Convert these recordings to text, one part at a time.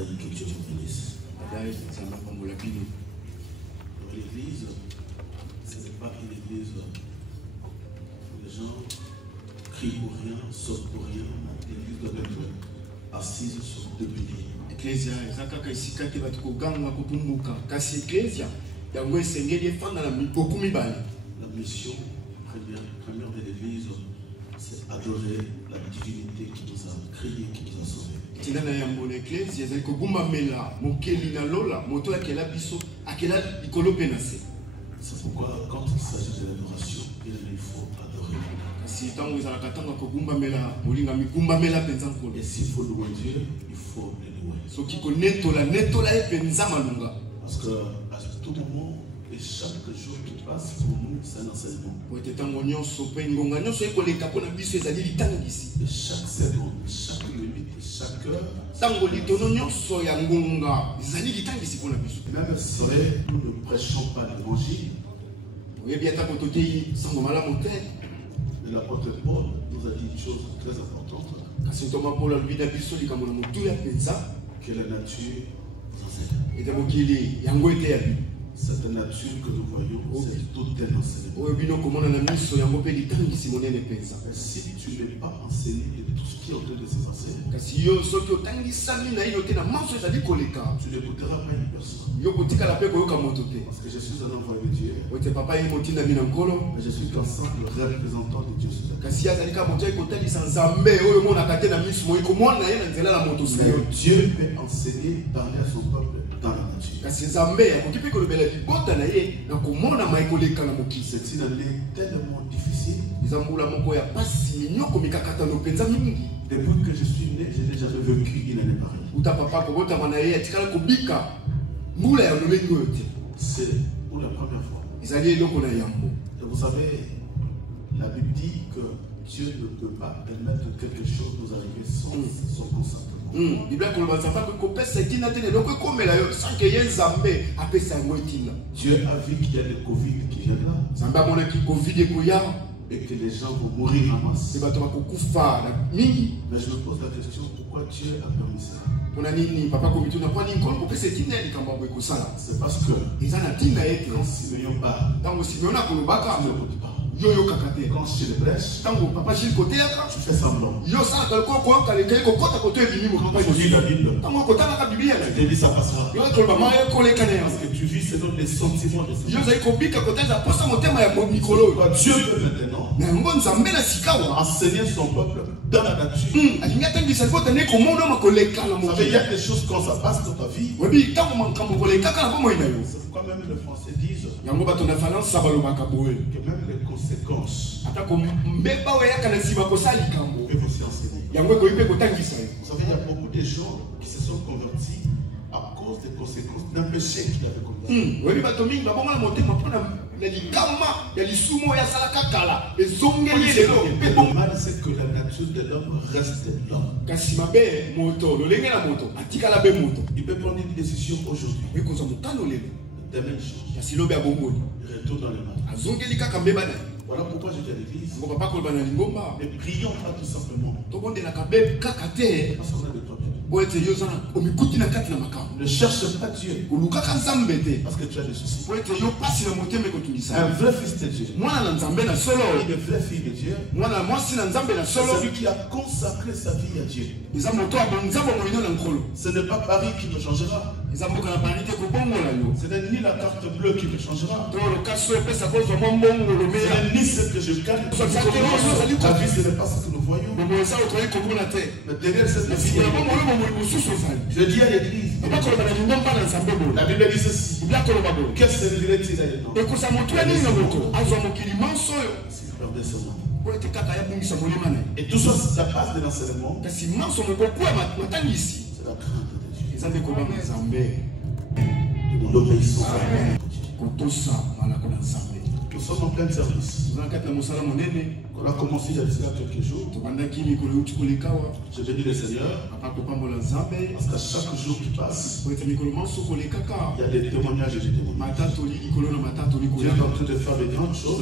Amen. Que Dieu vous bénisse. L'église, ce n'est pas une église où les gens crient pour rien, sautent pour rien. L'église doit être assise sur deux piliers. Ecclesia, ezakaka esika te bato koganga kotumbuka. Kasi ecclesia, yango esengeli efanda na miboku mibale. La mission première de l'église, c'est adorer la divinité qui nous a créés, qui nous a sauvés. Tinana yango na ecclesia ezali kogumamela mokeli na lola moto akela biso akela likolo pe na se. C'est pourquoi quand il s'agit de l'adoration, il faut adorer. Kasi tango ezalaka ntango kogumamela molinga migumbamela penza nkolo. Et s'il faut louer Dieu, il faut le louer. Soki konetola netola ye penza malunga. Parce que à tout moment et chaque jour qui passe pour nous, c'est un enseignement. Et chaque seconde, chaque minute, chaque heure, même si nous ne prêchons pas l'évangile, l'apôtre Paul nous a dit une chose très importante, que la nature nous enseigne. Cette nature que nous voyons, c'est tout un enseignement. Si tu n'es pas enseigné de tout ce qui est autour de ces enseignements, tu n'écouteras pas une personne. Parce que je suis un envoyé de Dieu. Mais je suis constant le représentant de Dieu sur la terre. Mais Dieu peut enseigner, parler à son peuple dans la nature. C'est une année tellement difficile. Depuis que je suis né, je n'ai jamais vécu une année pareille. C'est pour la première fois. Et vous savez, la Bible dit que Dieu ne peut pas permettre que quelque chose nous arrive sans son consentement. Dieu a vu qu'il y a le Covid qui vient là. Et que les gens vont mourir en masse. Mais je me pose la question, pourquoi Dieu a permis ça? C'est parce que quand Simeon parle, quand je le prêche, tu fais semblant. Quand tu lis la Bible, tu te dis ça passera. Parce que tu vis selon les sentiments de ce monde. Dieu veut maintenant enseigner son peuple dans la nature. Ça veut dire des choses quand ça passe dans ta vie. C'est pourquoi même les Français disent que même les conséquences peuvent aussi enseigner. Vous savez, il y a beaucoup de gens qui se sont convertis à cause des conséquences d'un péché qu'ils avaient commis. Le mal, c'est que la nature de l'homme reste l'homme. Il peut prendre une décision aujourd'hui. Demain, il retourne dans le mal. Voilà pourquoi je dis à l'église, ne prions pas tout simplement parce qu'on a des problèmes. Ne cherche pas Dieu parce que tu as des soucis. Un vrai fils de Dieu, une vraie fille de Dieu, c'est celui qui a consacré sa vie à Dieu. Ce n'est pas Paris qui me changera. Ce n'est ni la carte bleue qui me changera. Ce n'est ni ce que je gagne. La vie, ce n'est pas ce que nous voyons. Mais derrière cette vie, je dis à l'église, la Bible dit ceci. Que servirait-il à et tout ça, ça passe de l'enseignement. C'est la crainte de Dieu. De mon obéissance. Tout Nous sommes en plein service. On a commencé il y a quelques jours. J'ai béni le Seigneur. Parce qu'à chaque jour qui passe, il y a des témoignages et des témoignages. Dieu est en train de faire de grandes choses.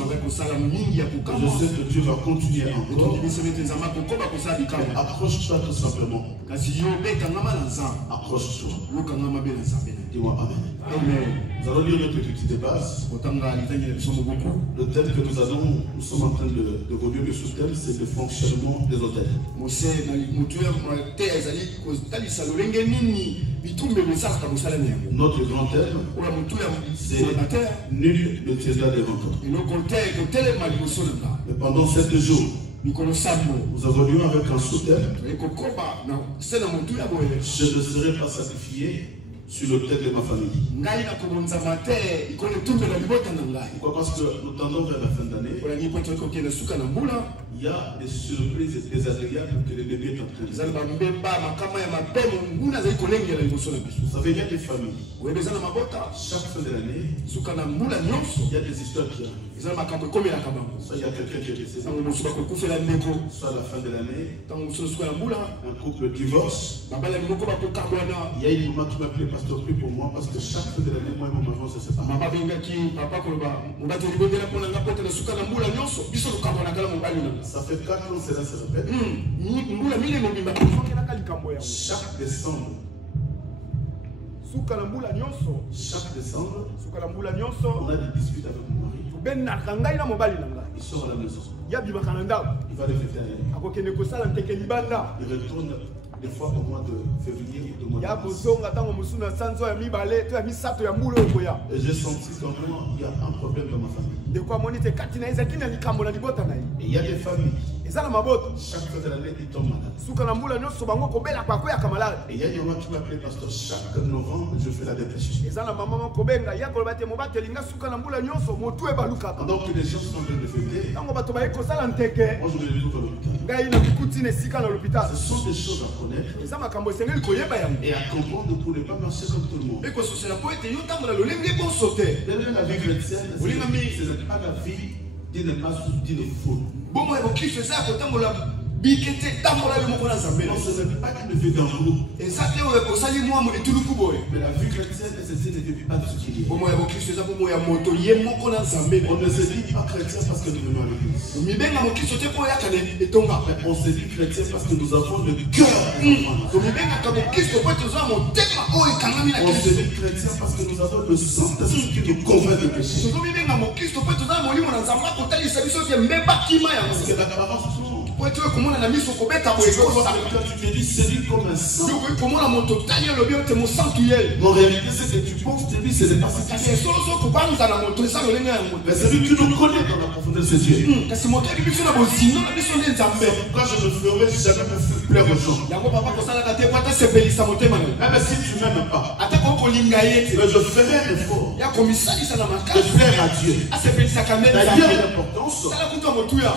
Je sais que Dieu va continuer encore. Accroche-toi tout simplement. Accroche-toi. Dis-moi Amen. Nous allons lire notre petit de base. Le thème que nous sommes en train de relire, le sous-thème, c'est le fonctionnement des hôtels. Notre grand thème, c'est nul ne tiendra des rencontres. Et pendant 7 jours, nous avons lu avec un sous-thème, je ne serai pas sacrifié sur le tête de ma famille. Pourquoi? Parce que nous tendons vers la fin d'année. Il y a des surprises désagréables que l'ennemi est en train de faire. Vous savez, il y a des familles. Chaque fin de l'année, il y a des histoires qui arrivent. Soit il y a quelqu'un qui est décédé. Soit à la fin de l'année, un couple divorce. Il y a une maman qui m'a appelé pasteur, prie pour moi parce que chaque fin de l'année, moi et mon maman se séparent. Ça fait 4 ans, cela se répète. Chaque décembre, on a des disputes avec mon mari. Il sort à la maison. Il va les fêter ailleurs. Il retourne des fois au mois de février ou de mois de mars. Et j'ai senti qu'en moi, il y a un problème dans ma famille. Et il y a des familles. Chaque fois de l'année, ils tombent malades. Et il y a des moments qui m'appellent pasteur. Chaque novembre, je fais la dépêche. Pendant que les gens sont en train de fêter, moi je me retrouve à l'hôpital. Ce sont des choses à connaître et à comprendre pour ne pas marcher comme tout le monde. La vie chrétienne, ce n'est pas la vie d'une masse ou d'une foule. Non, ce n'est pas une vie d'un groupe. Mais la vie chrétienne, c'est une vie particulière. On ne se dit pas chrétien parce que nous venons à l'église. On se dit chrétien parce que nous avons le cœur. On se dit chrétien parce que nous avons le Saint-Esprit qui nous convainc de péché. C'est l'apparence tout. Quand tu te dis c'est lui comme un sang. En réalité, ce que tu penses de lui, ce n'est pas ce qu'il est. Mais c'est lui qui nous connaît dans la profondeur de ses yeux. Pourquoi je ne ferai jamais me faire plaire aux gens? Même si tu ne m'aimes pas, je ferai un effort de plaire à Dieu. D'ailleurs, l'importance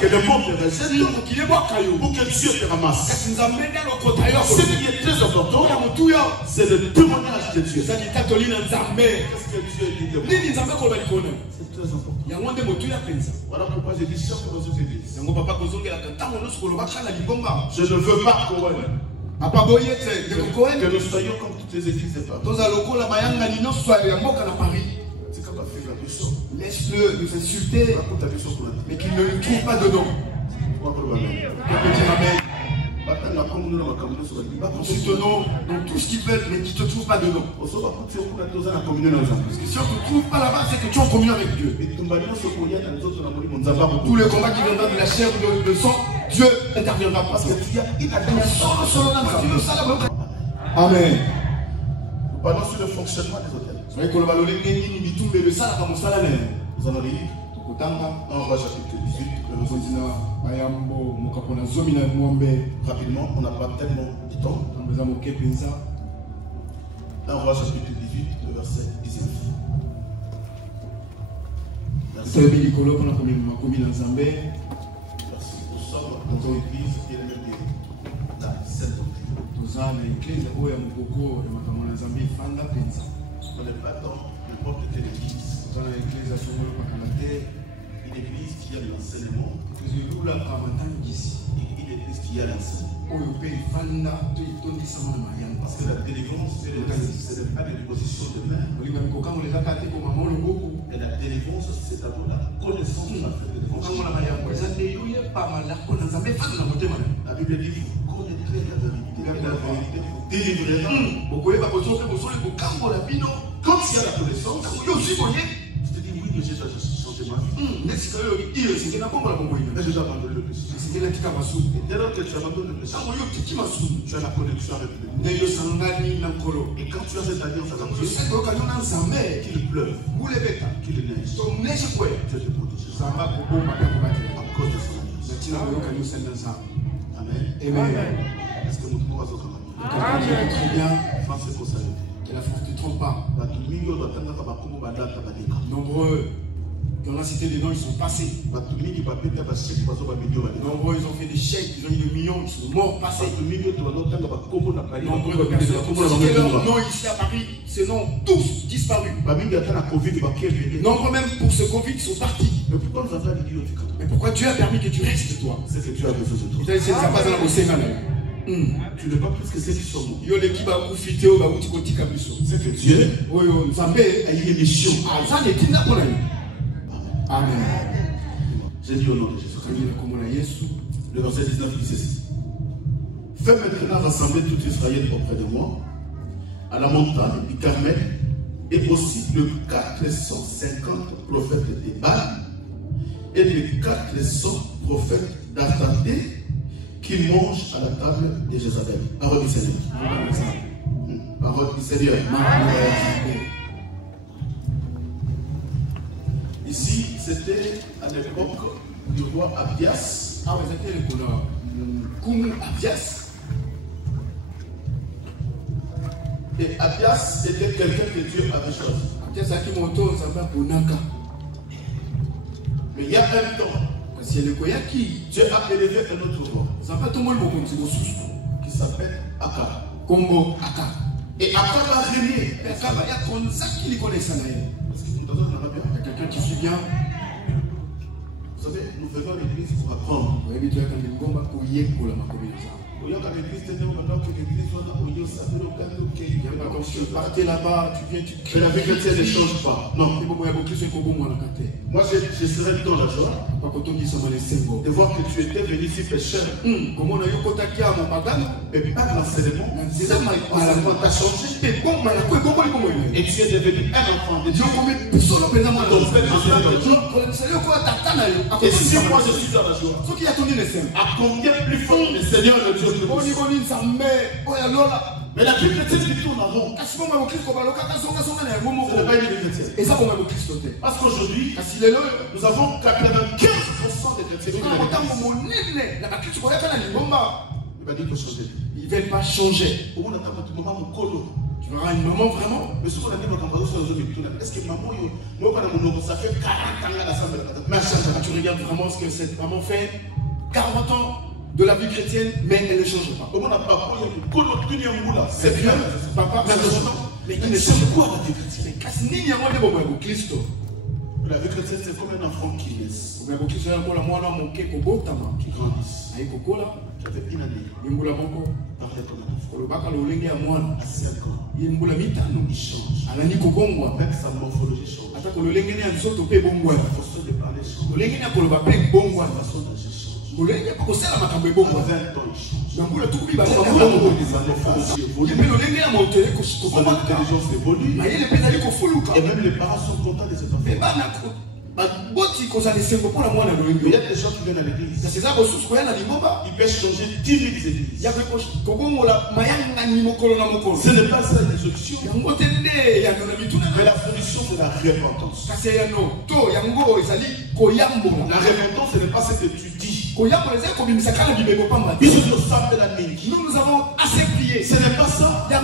que le monde te rejette pour que Dieu te ramasse. Ce qui est très important, c'est le témoignage de Dieu. Qu'est-ce que Dieu dit de moi? C'est très important. Voilà pourquoi j'ai dit chaque fois dans une église, je ne veux pas que nous soyons comme toutes les églises de Paris. Laisse-le nous insulter, mais qu'il ne le trouve pas dedans. Insulte-nous dans tout ce qu'ils veulent, mais qu'ils ne te trouvent pas dedans. Parce que si on ne te trouve pas là-bas, c'est que tu es en communion avec Dieu. Tous les combats qui viendront de la chair ou de sang, Dieu interviendra parce que tu as solo. Amen. Nous parlons sur le fonctionnement des hôtels. Nous allons lire dans Roi chapitre 18. Rapidement, on n'a pas tellement de temps. Dans Roi chapitre 18, le verset 19. Merci. Nous sommes dans une église qui est la même de la Sainte-Doctrine. On n'est pas dans n'importe quelle église. Une église qui a de l'enseignement. Une église qui a l'enseignement. Parce que la délivrance, ce n'est pas des dépositions de main. Et la délivrance, c'est d'abord la connaissance de la délivrance. La Bible dit, vous connaîtrez la vérité. La vérité vous délivrera. Quand il y a la connaissance, tu te dis, oui, mais j'ai déjà changé ma vie. Mais j'ai abandonné le péché. Et dès lors que tu abandonnes le péché, tu as la connexion avec Dieu. Et quand tu as cette alliance avec Dieu, qu'il pleuve, qu'il neige, Dieu te protège. À cause de son alliance. Amen. Est-ce que nous pouvons avoir Amen. Très bien. Français pour ça. Que la France ne te trompe pas. Nombreux, dans la cité des noms, ils sont passés. Nombreux, ils ont fait des chèques, ils ont eu des millions, ils sont morts, passés. Nombreux de personnes qui ont cité leur nom ici à Paris, ces noms tous disparus. Nombreux même pour ce Covid, ils sont partis. Mais pourquoi Dieu a permis que tu restes toi? C'est que Dieu a besoin de toi. Tu n'es pas plus que ceux qui sont morts. C'est que Dieu a une mission. Amen. J'ai dit au nom de Jésus. Le verset 19 dit ceci. Fais maintenant rassembler tout Israël auprès de moi, à la montagne du Carmel, et aussi de 450 prophètes de Baal et de 400 prophètes d'Astarté qui mangent à la table de Jézabel. Parole du Seigneur. Parole du Seigneur. Ici, c'était à l'époque du roi Abias. Ah, mais c'était le couleur. Koumou Abias. Et Abias était quelqu'un que Dieu avait choisi. Abias a qui monte, ça va pour Naka. Mais il y a un temps, Dieu a élevé un autre roi qui s'appelle Akab. Congo Aka. Et Akab a régné. Parce qu'il y a quelqu'un qui suit bien. Vous savez, nous faisons l'église pour apprendre. Quand tu partais là-bas, tu viens, tu cries. Mais la vie chrétienne ne change pas. Non. Moi, je serais dans la joie de voir que tu étais venu ici pécheur. Mais pas l'enseignement. L'enseignement t'a changé. Et tu es devenu un enfant de Dieu. Et si moi je suis dans la joie, à combien plus fort le Seigneur le Dieu de mais la Bible chrétienne qui tourne en rond. Ce n'est pas une Bible chrétienne. Parce qu'aujourd'hui, nous avons 95% des chrétiens. Ils ne veulent pas changer. Tu verras une maman vraiment. Est-ce que maman, ça fait 40 ans mais tu regardes vraiment ce que cette maman fait. 40 ans de la vie chrétienne, mais elle ne change pas. C'est bien, papa, mais il ne change pas la vie chrétienne. La vie chrétienne, c'est comme un enfant qui naît. Qui grandit. Tu avais une année. Parlais comme un enfant. À 5 ans. Il change. Même sa morphologie change. Sa façon de parler change. Sa façon d'agir change. À 20 ans, il change. Son intelligence évolue. Et même les parents sont contents de cet enfant. Il y a des gens qui viennent à l'église. Ils peuvent changer 10 000 églises. Ce n'est pas ça la solution. Mais la solution, c'est la repentance. La repentance, ce n'est pas ce que tu dis. Nous nous avons assez prié. Ce n'est pas ça. Mais il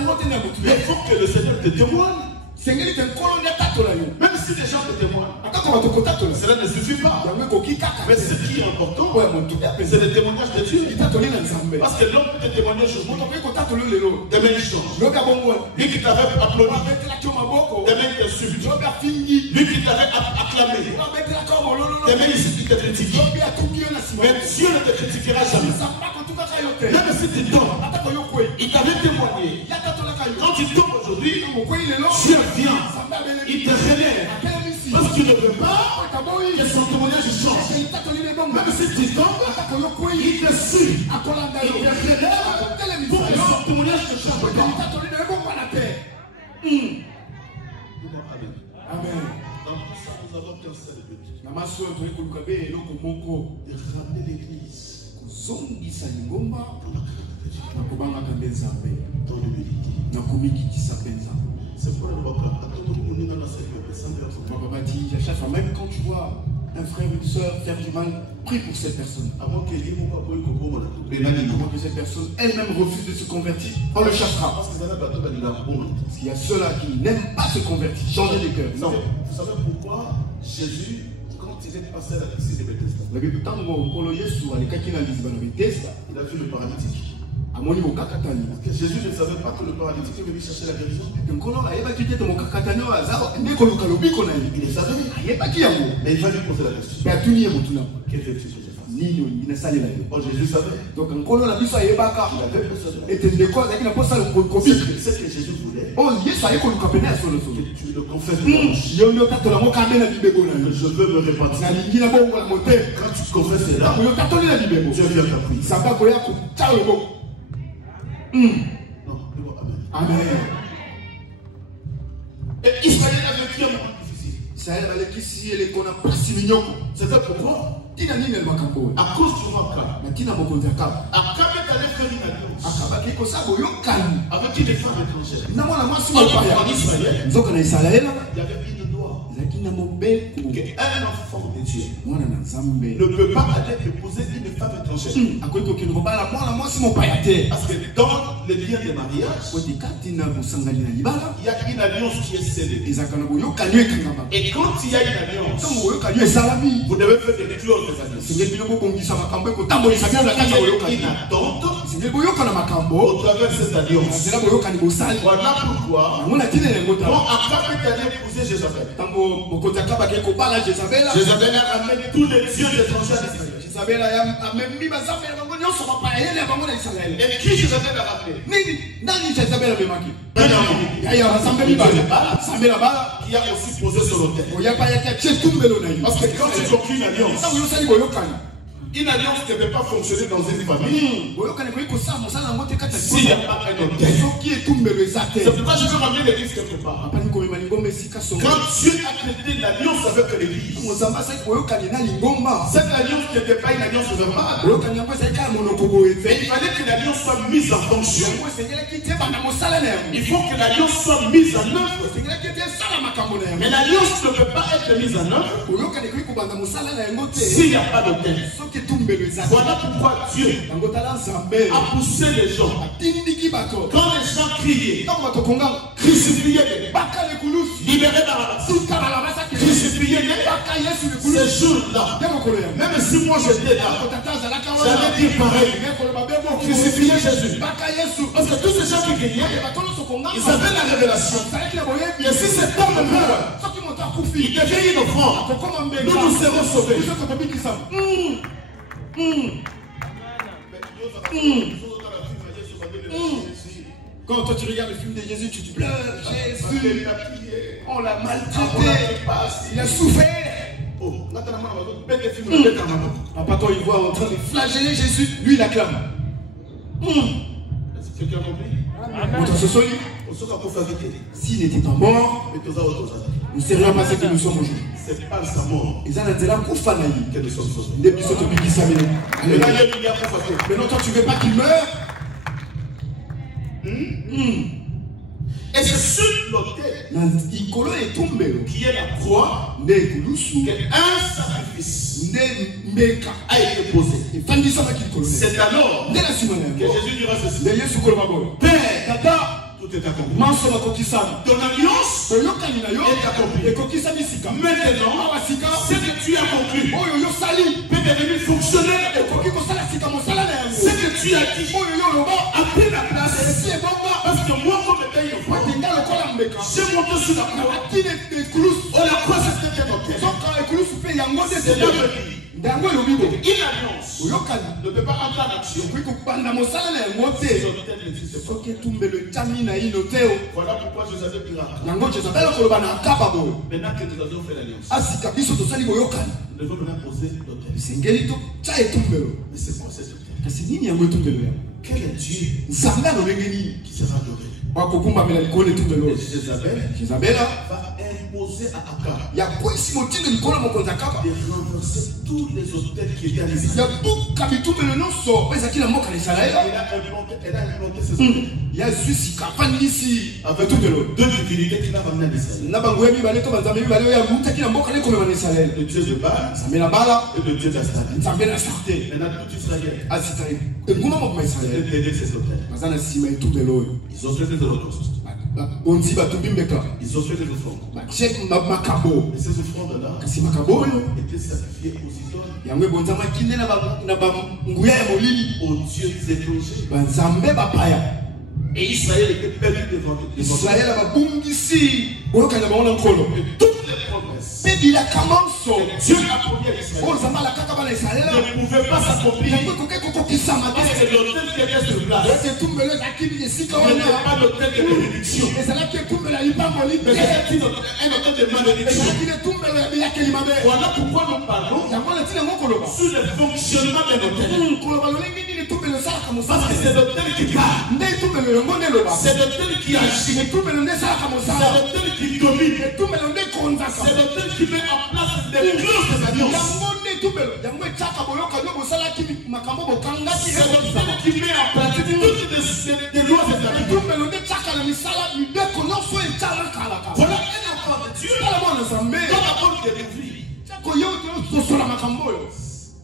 faut que le Seigneur te témoigne. Même si les gens te témoignent, ce cela ne suffit pas. Mais ce qui est important, c'est le témoignage de Dieu. Parce que l'homme peut te témoigner aujourd'hui. Demain il change. Lui qui t'avait applaudi, demain il te suit. Lui qui t'avait acclamé, demain il te critique. Mais Dieu ne te critiquera jamais. Même si tu tombes, il t'avait témoigné. Quand tu tombes aujourd'hui, Dieu vient, il te révèle. Parce qu'il ne veut pas que son témoignage change. Même si tu tombes, il te suit. Il te révèle pour que son témoignage ne change pas. Amen. Dans tout ça, nous avons qu'un seul but. De ramener l'église pour dans l'humilité. C'est pour même quand tu vois un frère ou une soeur faire du mal, prie pour cette personne. Avant que cette personne elle-même refuse de se convertir, on le chassera. Parce qu'il y a ceux-là qui n'aiment pas se convertir, changer de cœur. Non. Vous savez pourquoi Jésus, quand il est passé à la piscine de Bethesda, il a vu le paralytique. Jésus ne savait pas que le paralytique est venu chercher la guérison. Il le savait. Mais il va lui poser la question. Quel est ce que j'ai fait? Oh, Jésus savait. Donc, c'est que Jésus voulait. Tu le confesses. Je veux me répandre. Quand tu confesses cela, Dieu vient t'appuyer. Non, amen. Et Israël a vécu un moment difficile. C'était pourquoi? À cause du roi Akab. Akab est allé faire une alliance avec une femme étrangère. En Israël, il y avait une loi. Un enfant de Dieu ne peut pas aller épouser une femme étrangère. Parce que dans les liens de mariage, il y a une alliance qui est scellée. Et quand il y a une alliance, vous devez faire des clauses des alliances. Il y a une attente au travers de cette alliance. Voilà pourquoi quand Akab est allé épouser Jézabel, Jézabel a amené tous les dieux étrangers d'Israël. Et qui Jézabel a rappelé? Qui a aussi posé sur l'autel. Parce que quand tu conclus une alliance, une alliance ne peut pas fonctionner dans une famille s'il n'y a pas un autel. C'est pourquoi je veux ramener l'église quelque part. Quand Dieu a créé l'alliance avec l'église, cette alliance n'était pas une alliance verbale. Il fallait que l'alliance soit mise en fonction. Il faut que l'alliance soit mise en œuvre. Mais l'alliance ne peut pas être mise en œuvre s'il n'y a pas d'autel. Voilà pourquoi Dieu a poussé les gens. Quand les gens criaient, crucifiez-les, libérez Barabbas, crucifiez-les, ces jours-là, même si moi j'étais là, j'allais dire pareil, crucifiez Jésus. Parce que tous ces gens qui criaient, ils avaient la révélation. Et si cet homme meurt, il devient innocent, nous nous serons sauvés. Quand toi tu regardes le film de Jésus, tu pleures. Jésus, on l'a maltraité, il a souffert. Papa, toi il voit en train de flageller Jésus, lui il acclame. Est-ce que quelqu'un a compris? S'il était en mort, nous ne serions pas ce que nous sommes aujourd'hui. C'est pas sa mort que nous sommes sauvés. Maintenant toi tu veux pas qu'il meure? Et c'est sur l'autel qui est la croix qu'un sacrifice a été posé. C'est alors que Jésus dira ceci: Père, tout est accompli. Ton alliance est accomplie. Maintenant, ce que tu as conclu peut devenir fonctionnel. Ce que tu as dit a pris la place. Parce que moi, comme étant une fois, j'ai monté sur la croix. On la croix, c'est ce que tu as noté. C'est là le pays. Une alliance ne peut pas entrer en action. Voilà pourquoi je savais miracle. Maintenant que nous avons fait l'alliance, nous devons maintenant poser l'autel. Mais c'est quoi cet autel? Quel est Dieu qui sera adoré? Jézabel va imposer à Akab de renverser tous les autels qui étaient à l'Israël. Elle a implanté ses autels. Avec deux divinités qu'il a ramenées à l'Israël. Le Dieu de Baal et le Dieu d'Astarté. Maintenant tout Israël a aidé ses autels. Ils ont fait des holocaustes. Ils ont fait des offrandes. Et ces offrandes-là étaient sacrifiées aux idoles, aux dieux étrangers. Et Israël était perdu devant Dieu. Et toutes les promesses que Dieu a promis à Israël ne pouvaient pas s'accomplir parce que l'autel qui était sur place n'était pas l'autel de bénédiction, mais c'était un autel de malédiction. Voilà pourquoi nous parlons sur le fonctionnement de l'autel. Parce que c'est l'autel qui parle, c'est l'autel qui agit, c'est l'autel qui domine, c'est l'autel qui met en place des clauses des alliances. C'est l'autel qui met en pratique toutes les lois des alliances. Voilà un enfant de Dieu dans la bonne de vie.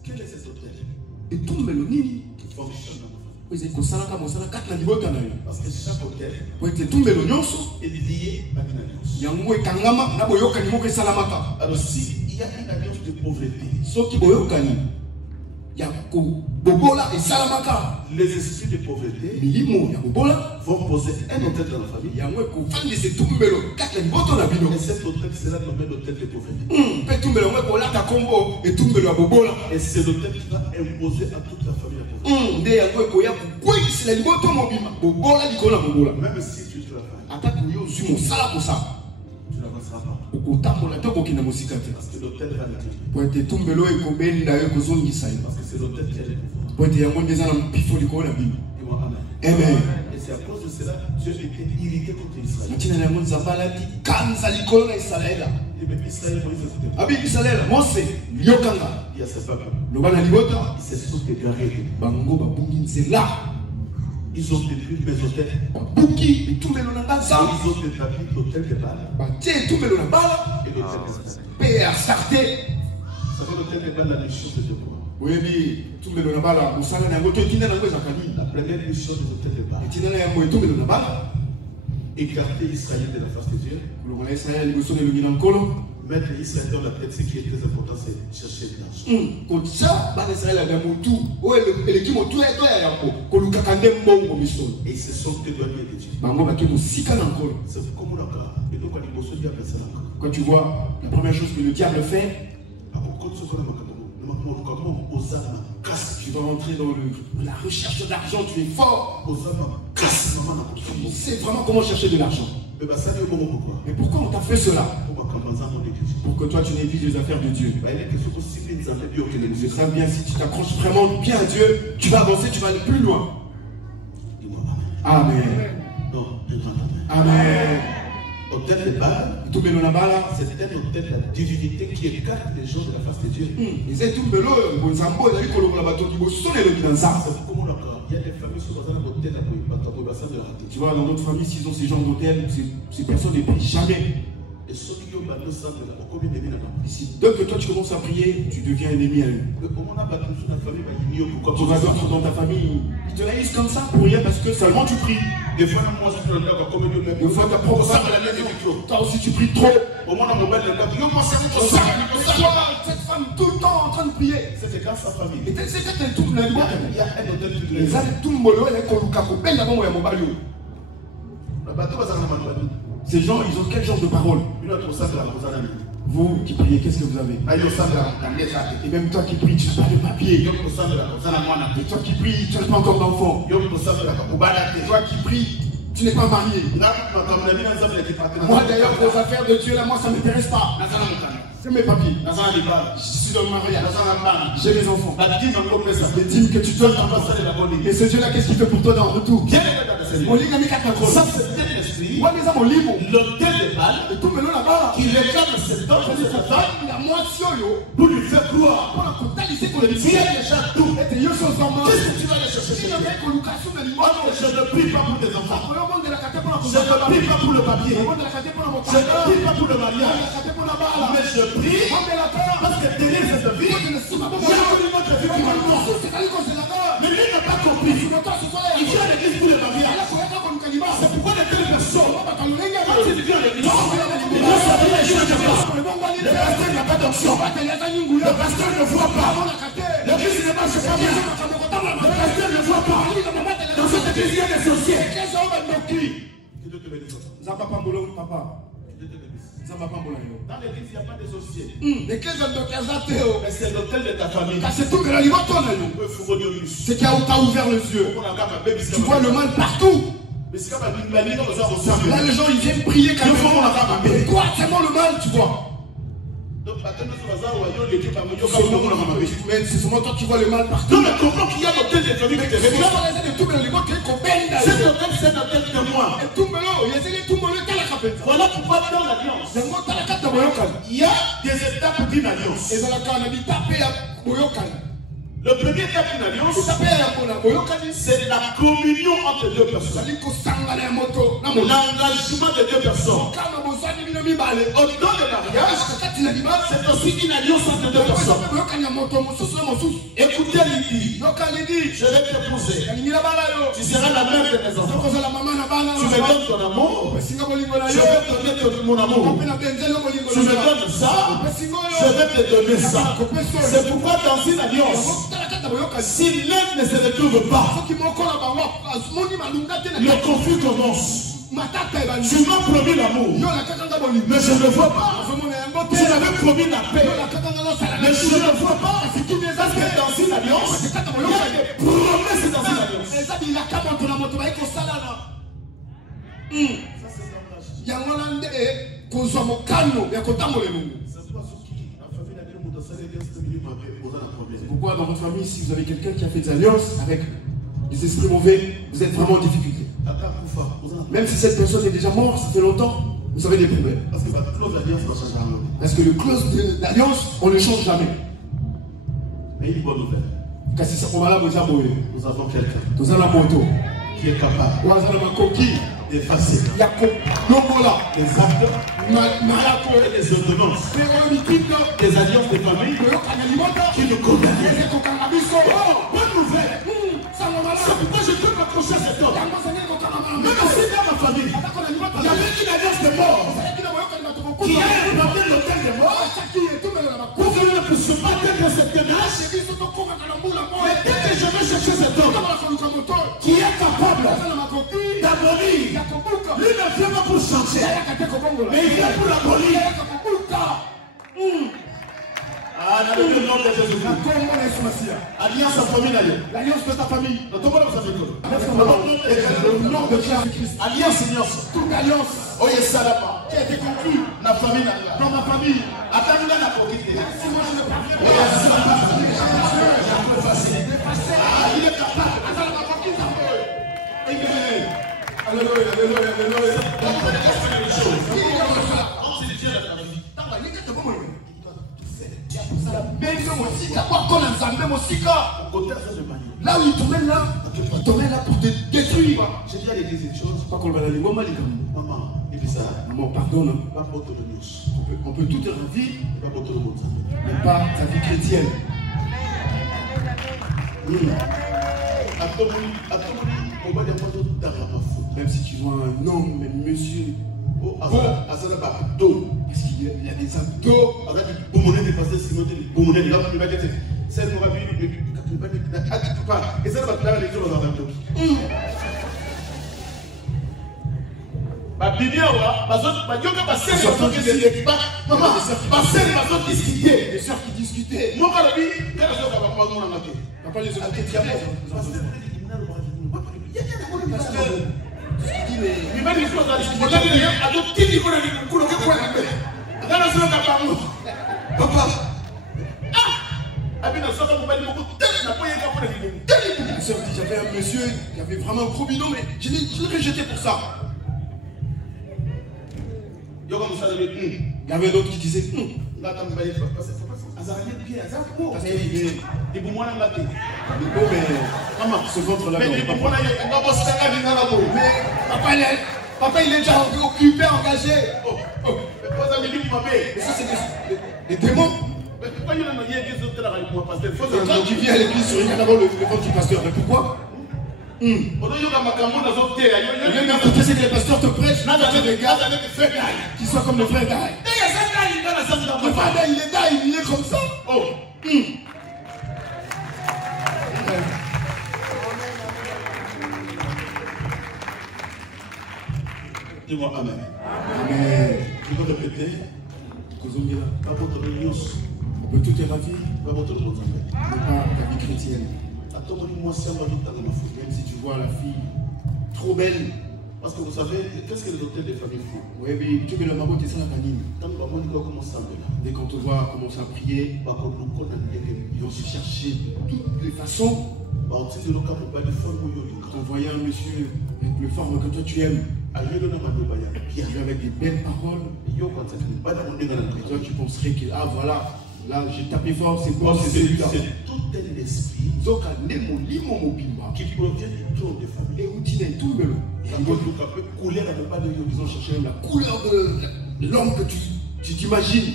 Quel est cet autel qui fonctionne? Parce que chaque hôtel est lié à une alliance. Alors s'il y a une alliance de pauvreté, les esprits de pauvreté vont poser un hôtel dans la famille. Et cet hôtel sera nommé l'hôtel de pauvreté. Et c'est l'hôtel qui va imposer à toute la famille la pauvreté. Même si tu travailles, tu n'avanceras pas. Parce que l'hôtel va le dire. Parce que c'est l'hôtel qui a les pouvoirs. Amen. Et c'est à cause de cela Dieu était irrité contre Israël. Israël, il y a ses peuples. Ils se sont égarés. Ils ont détruit mes hôtels. Ils ont établi l'hôtel de Baal. Et l'hôtel de Astarté. Ça fait l'hôtel de Baal, la mission de Dieu. La première mission des hôtels de Baal, écarter Israël de la face de Dieu. Mettre Israël dans la tête, ce qui est très important, c'est chercher de l'argent. Et ils se sont éloignés de Dieu. Quand tu vois, la première chose que le diable fait, tu vas rentrer dans la recherche d'argent, tu es fort. C'est vraiment comment chercher de l'argent. Mais pourquoi on t'a fait cela? Pour que toi tu négliges les affaires de Dieu. Je sais bien, si tu t'accroches vraiment bien à Dieu, tu vas avancer, tu vas aller plus loin. Amen. Amen. Hôtel de Baal, c'est un hôtel de la divinité qui écarte les gens de la face de Dieu. Il y a des familles sur l'hôtel, tu vois, dans d'autres familles, s'ils ont ces genres d'hôtel, ces personnes ne payent jamais. Si dès que toi tu commences à prier, tu deviens ennemi à lui. Tu vas voir dans ta famille, ils te laissent comme ça pour rien parce que seulement tu pries. Des fois, ta propre femme, toi aussi tu pries trop. Cette femme tout le temps en train de prier. C'était quand sa famille. Et c'est quand elle tourne la loi. Il y a un hôtel qui les a tout le monde. Ces gens, ils ont quel genre de parole? Vous qui priez, qu'est-ce que vous avez? Et même toi qui pries, tu n'as pas de papier. Et toi qui pries, tu n'as pas encore d'enfant. Et toi qui pries, tu n'es pas marié. Moi d'ailleurs, vos affaires de Dieu, là, moi ça ne m'intéresse pas. C'est mes papiers. Je suis dans le mariage. J'ai mes enfants. Les dîmes que tu donnes. Et ce Dieu-là, qu'est-ce qu'il fait pour toi dans le retour? Mon lit a mis 4 ans. Ça, c'est mon livre. L'hôtel de Bâle, et tout le là-bas, qui réclame cet homme, la moitié, pour lui faire croire. Il y a déjà tout. Qu'est-ce que tu vas aller chercher chez lui? Je ne prie pas pour tes enfants. Je ne prie pas pour le papier. Je ne prie pas pour le mariage. Mais je prie parce que derrière cette vie, il y a une autre vie qui m'attend. Mais lui n'a pas compris. Il vient à l'église pour le mariage. C'est pourquoi les telles personnes, quand il vient à l'église, le pasteur n'a pas d'option. Le pasteur ne voit pas. L'église ne marche pas bien. Le pasteur ne voit pas. Dans cette église, il y a des sorciers. Dans l'église, il n'y a pas de sorciers. Mais c'est l'hôtel de ta famille. C'est qui a ouvert les yeux. Tu vois le mal partout. Là, les gens ils viennent prier quand même. Mais quoi, c'est moi le mal, tu vois. Mais c'est seulement toi qui vois le mal partout. Non, mais comprends qu'il y a l'hôtel de famille qui te réclame. Cet hôtel, c'est un hôtel de moi. Voilà pourquoi dans l'alliance, il y a des étapes d'une alliance. Le premier étape d'une alliance, c'est la communion entre deux personnes. L'engagement de deux personnes. Au-delà du mariage, c'est aussi une alliance entre deux personnes. Écoutez Lydie, je vais t'épouser. Tu seras la mère de mes enfants. Tu me donnes ton amour. Je vais te donner mon amour. Tu me donnes ça. Je vais te donner ça. C'est pourquoi dans une alliance, si l'un ne se retrouve pas, le conflit commence. Tu m'as promis l'amour, mais je ne vois pas. Tu m'avais promis la paix, mais je ne vois pas. Parce que dans une alliance, il y a des promesses dans une alliance. Pourquoi dans votre famille, si vous avez quelqu'un qui a fait des alliances avec des esprits mauvais, vous êtes vraiment en difficulté? Même si cette personne est déjà morte, ça fait longtemps, vous avez des problèmes. Parce que le clause d'alliance, on ne change jamais. Mais une bonne nouvelle. Nous avons quelqu'un qui est capable d'effacer les actes et les ordonnances des alliances de famille qui nous condamnent. Bonne nouvelle. C'est pourquoi je peux m'accrocher à cet homme. Même aussi dans ma famille, il y avait une alliance de mort qui a implanté l'hôtel de mort pour que nous ne puissions pas atteindre cette âge. Mais dès que je vais chercher cet homme qui est capable d'abolir, lui ne vient pas pour changer, mais il vient pour l'abolir. Dans le nom de Jésus-Christ. Alliance à famille. L'alliance de ta famille. Dans ton nom de Jésus-Christ. Alliance, Seigneur. Toute alliance. Oh, yes, Salama. Qui a été conclue dans famille. Dans ma famille. Attends-nous dans la coquille. Si moi je ne parviens pas. Il est capable. Alléluia, alléluia, alléluia. Là où il tournait là pour te détruire. Je dis à il dit une chose. Pas qu'on va aller maman, il dit ça. Maman, pardonne. On peut tout ravir, mais pas ta vie chrétienne. Même si tu vois un homme, même monsieur. Parce qu'il a des abdos. Les sœurs qui discutaient. Papa les autres j'avais un monsieur qui avait vraiment un gros bidon, mais je l'ai rejeté pour ça. Il y avait d'autres qui disaient ce ventre-là. Papa, il est déjà occupé, engagé. Ça, c'est des démons. Tu viens à l'église, tu regardes d'abord le ventre du pasteur. Mais pourquoi? C'est que les pasteurs te prêchent, des gars qui sont comme le frère Daï. Le frère Daï, il est Daï, il est comme ça. Dis-moi Amen. Amen. Tu peux répéter. On peut tout est ravi, mais pas ta vie chrétienne. Même si tu vois la fille trop belle. Parce que vous savez, qu'est-ce que les hôtels des familles font? Oui, mais tu veux la maman, tu sais la famille. Dès qu'on te voit commencer à prier, ils vont se chercher de toutes les façons. T'envoyer un monsieur avec le forme que toi tu aimes. Avec des belles paroles. Et toi tu penserais que, ah voilà, là j'ai tapé fort, c'est bon, c'est celui-là. C'est tout un esprit qui provient du trône des familles. Et où tu es tout le ils ont cherché la couleur de l'homme que tu t'imagines.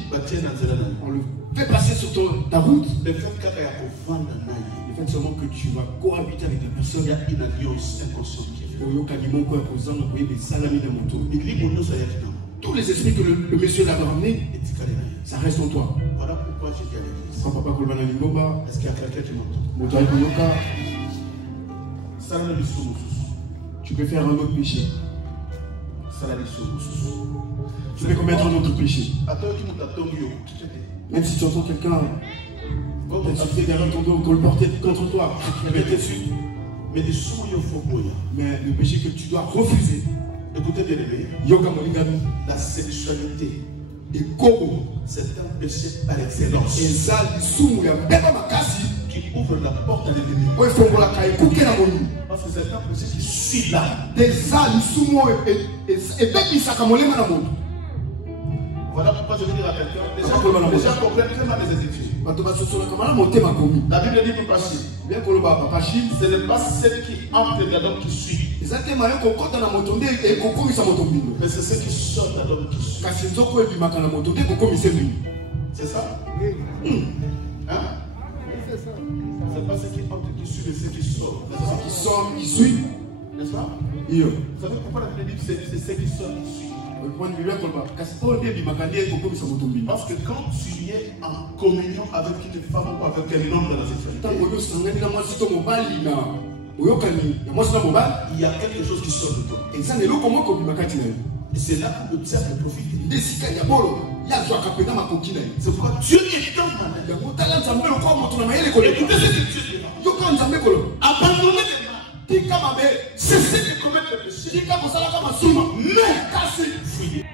On le fait passer sur ta route. Le fait seulement que tu vas cohabiter avec la personne. Il y a une alliance inconsciente qui est faite. Tous les esprits que le monsieur l'a ramené, ça reste en toi. Voilà pourquoi j'ai dit à l'église. Est-ce qu'il y a quelqu'un qui m'entend? Tu peux faire un autre péché. Tu peux commettre un autre péché. Même si tu entends quelqu'un t'insulter derrière ton dos, qu'on le portait contre toi, mais le péché que tu dois refuser. Écoutez bien aimé, la sexualité et Kobo, c'est un péché par excellence qui ouvre la porte à l'ennemi. Parce que c'est un péché qui suit l'âme. Voilà pourquoi je veux dire à quelqu'un, les gens comprennent très mal les Écritures. La Bible dit pour Pachim, ce n'est pas celle qui entre dans l'homme qui suit, mais c'est celle qui sort dans l'homme qui suit. C'est ça? Hein? C'est pas celle qui entre qui suit, mais celle qui sort. C'est qui sort, qui suit. N'est-ce pas? Vous savez pourquoi la Bible dit que c'est celle qui sort, qui suit? Parce que quand tu es en communion avec une femme ou avec un homme dans la sexualité, il y a quelque chose qui sort de toi. Et c'est là que le diable profite. C'est pourquoi Dieu est dans ma main. Écoutez ce que Dieu dit. Abandonnez les mains. Cessez de commettre le péché. Mais cassez, fouillez.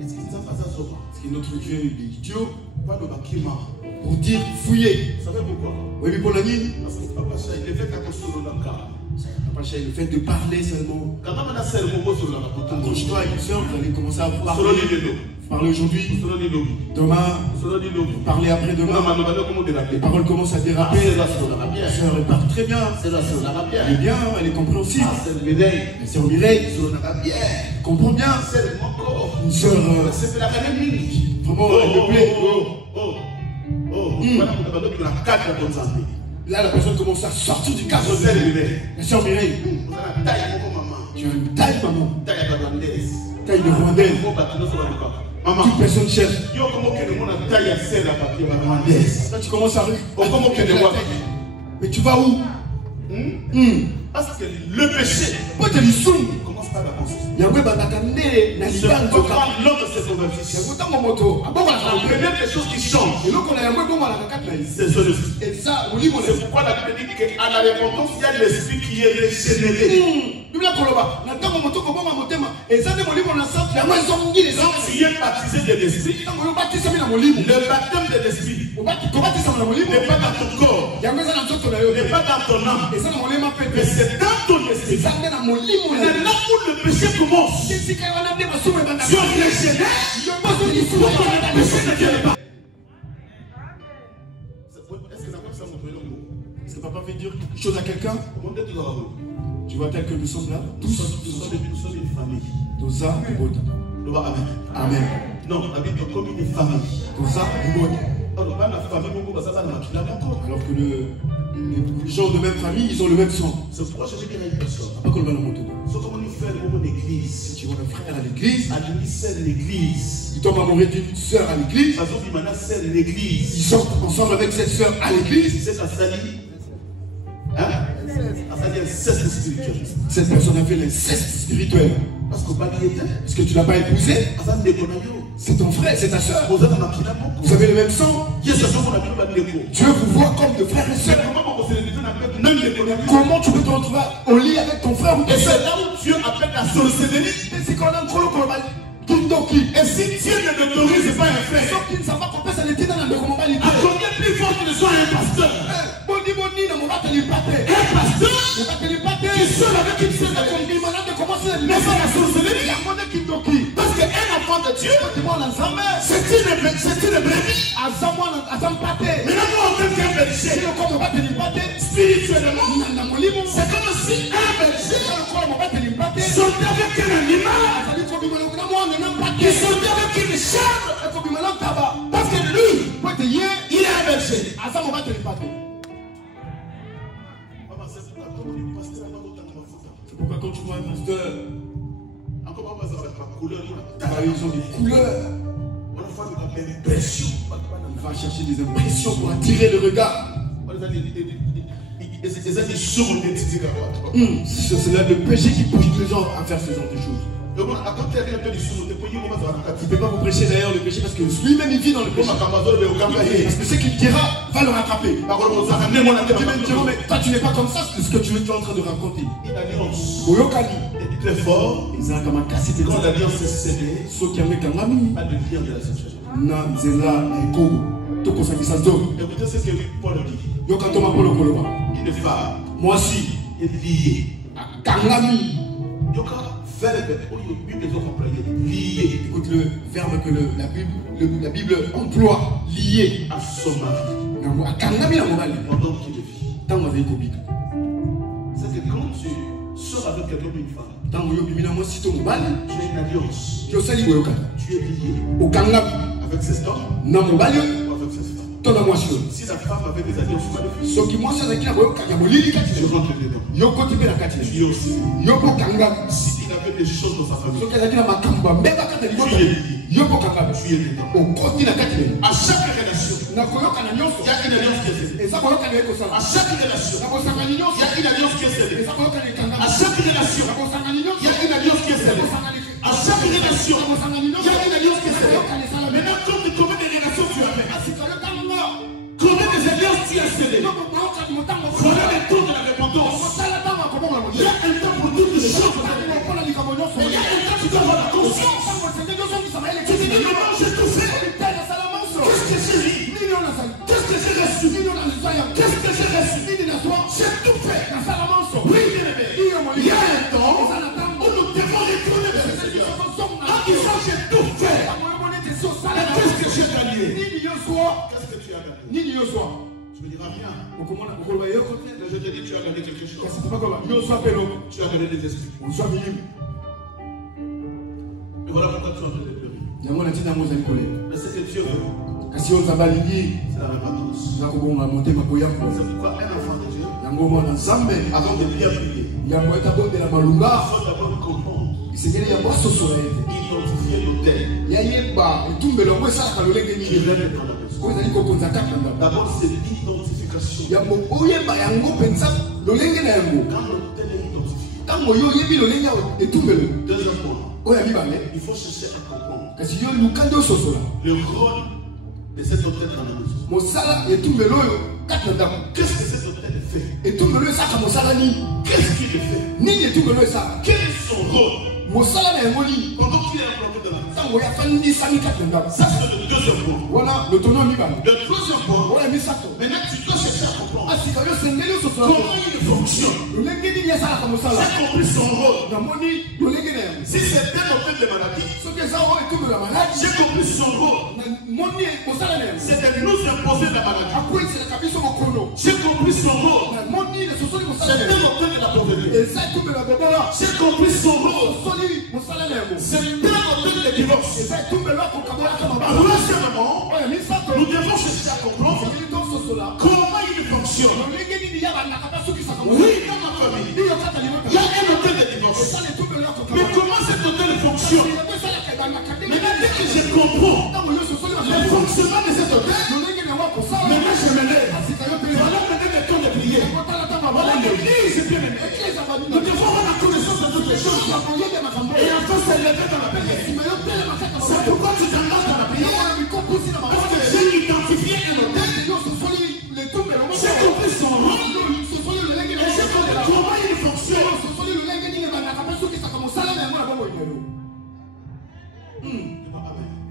Est-ce que notre Dieu est idiot? Pour dire fouiller. Vous savez pourquoi? Oui, pour la ligne. Parce que Papa Cha, il est fait à construire le cas. Le fait de parler seulement. Quand toi et une soeur, vous allez commencer à parler aujourd'hui, demain, parler après-demain. Les paroles commencent à déraper. La soeur, elle parle très bien. Elle est bien, elle est compréhensive. La soeur Mireille comprend bien. Une soeur, vraiment, elle me plaît. Là, la personne commence à sortir du cadre. La soeur Mireille, tu as une taille, maman. Taille de rwandaise. Toute personne cherche. Là, tu commences à rire. Mais tu vas où? Parce que le péché commence par la conscience. L'homme de ses convertissements. La première des choses qui change, c'est son esprit. C'est pourquoi la Bible dit qu'à la repentance, il y a l'esprit qui est régénéré. Donc tu es baptisé de l'esprit. Le baptême de l'esprit n'est pas dans ton corps, n'est pas dans ton âme, mais c'est dans ton esprit. C'est là où le péché commence. Tu es régénéré. Le péché ne vient pas. Est-ce que papa veut dire quelque chose à quelqu'un? Tu vois tel que nous sommes là? Tous nous sommes une famille. Toza Mbota. Amen. Non, la Bible est comme une famille. Toza Mbota. Alors que les gens de même famille, ils ont le même sang. C'est pourquoi je vais dire à une personne. Si tu vois un frère à l'église, l'église. il tombe amoureux d'une soeur à l'église. Ils sortent ensemble avec cette soeur à l'église. Cette personne a fait l'inceste spirituel. Parce que tu ne l'as pas épousé. C'est ton frère, c'est ta soeur. Vous avez le même sang. Dieu vous voit comme de frères et sœurs. Comment tu peux te retrouver au lit avec ton frère? Et c'est là où Dieu appelle la sorcellerie. Et si Dieu ne l'autorise pas un frère, à combien plus fort qu'il soit un pasteur? Un pasteur qui seul avec une seule mais pas la sorcellerie. Parce qu'un enfant de Dieu, c'est une brebis. Maintenant, nous, en tant qu'un berger, spirituellement, c'est comme si un berger sortait avec un animal, qui sortait avec une chèvre. Parce que lui, il est un berger. C'est pourquoi quand tu vois un pasteur, ils ont des couleurs. Il va chercher des impressions pour attirer le regard. C'est là le péché qui pousse les gens à faire ce genre de choses. Il ne peut pas vous prêcher d'ailleurs le péché parce que lui-même il vit dans le péché. Parce que ce qu'il dira va le rattraper. Mais toi tu n'es pas comme ça, c'est ce que tu es en train de raconter. Très fort. Quand l'alliance est scellée, pas de lien de la situation. Écoutez ce que Paul dit. Une femme, moi aussi, est liée. Écoute le verbe que la Bible emploie, lié à son mari pendant qu'il vit. C'est que quand tu sors avec quelqu'un ou une femme, tu as une alliance. Tu es lié avec cet homme ou avec cette femme. Si la femme avait des alliances maléfiques, tu rentres dedans. Tu es aussi. Si il avait des choses dans sa famille, tu es lié. Tu es dedans. À chaque relation, il y a une alliance qui est scellée. À chaque relation, il y a une alliance qui est scellée. À chaque relation, il y a une alliance qui est scellée. À chaque relation, il y a une alliance qui est scellée. Maintenant, combien de relations tu as fait? Combien de alliances tu as scellées? Voilà le temps de la repentance. Il y a un temps pour toutes les choses. Mais il y a un temps où tu dois avoir la conscience. Tu te dis, non, j'ai tout fait. Qu'est-ce que j'ai dit? Qu'est-ce que j'ai reçu? Qu'est-ce que j'ai reçu? J'ai tout fait. Oui, Qu'est-ce que tu as gagné? Ni ni yoso. Tu me diras rien. Mais je te dis, tu as gagné quelque chose. Tu as gagné des esprits. Et voilà pourquoi tu es en train de pleurer. Mais ce que Dieu veut, c'est la repentance. C'est pourquoi un enfant de Dieu, avant de bien prier, il faut d'abord comprendre, identifier l'autel qui vient de dans la maison. D'abord, c'est l'identification. Quand l'autel est identifié, deuxième point, il faut chercher à comprendre le rôle de cet autel dans la maison. Qu'est-ce que cet autel fait? Qu'est-ce qu'il fait? Quel est son rôle? Pendant qu'il est implanté dans la maison. Ça, c'est le deuxième point. Le troisième point, maintenant tu dois chercher à comprendre comment il fonctionne. J'ai compris son rôle. Si c'est un autel de maladie, j'ai compris son rôle. C'est de nous imposer la maladie. J'ai compris son rôle. C'est un autel de la pauvreté. J'ai compris son rôle. C'est un autel de divorce. Troisièmement, nous devons chercher à comprendre comment il fonctionne. Oui, dans ma famille, il y a un autel de divorce. Mais comment cet autel fonctionne? Maintenant, dès que je comprends le fonctionnement de cet autel, maintenant je me lève. Voilà peut-être le temps de prier. Voilà l'église, bien aimé. Nous devons avoir la connaissance de toutes les choses. Et enfin se lever dans la prière. C'est pourquoi tu t'engages dans la prière. Parce que j'ai identifié un autel. J'ai compris son rôle. Et j'ai compris comment il fonctionne.